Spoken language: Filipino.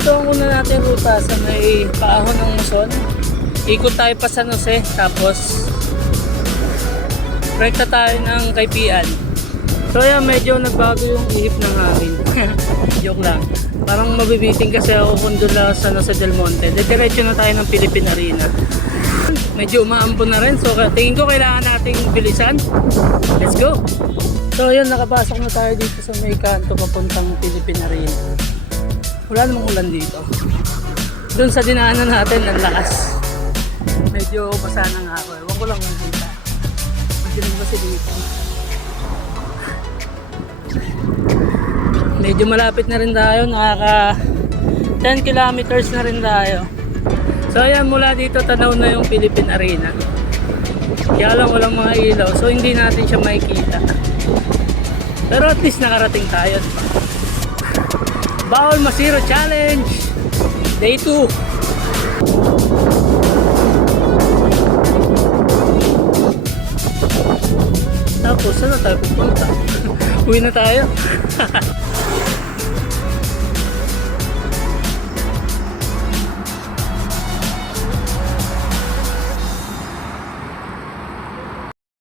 dito ang una natin ruta sa may paahon ng Muson. Ikot tayo pa San Jose, tapos rekta tayo ng Kaypian. So yan, medyo nagbago yung ihip ng hangin. Joke lang. Parang mabibiting kasi ako kung doon lang sa San Jose del Monte. Diretso na tayo ng Philippine Arena. Medyo umaambon na rin, so tingin ko kailangan nating bilisan. Let's go! So yun, nakapasok na tayo dito sa may kanto papuntang Philippine Arena. Wala namang ulan dito. Doon sa dinaanan natin, ang lakas. Medyo basa na nga ako. Ewan ko lang kung kita. Madilim kasi dito. Medyo malapit na rin tayo. Nakaka 10 kilometers na rin tayo. So ayan, mula dito tanaw na yung Philippine Arena. Kaya lang walang mga ilaw, so hindi natin siya makikita. Pero at least nakarating tayo, diba? Bawal Masiro Challenge Day 2. Tapos saan na tayo pupunta? Uwi na tayo.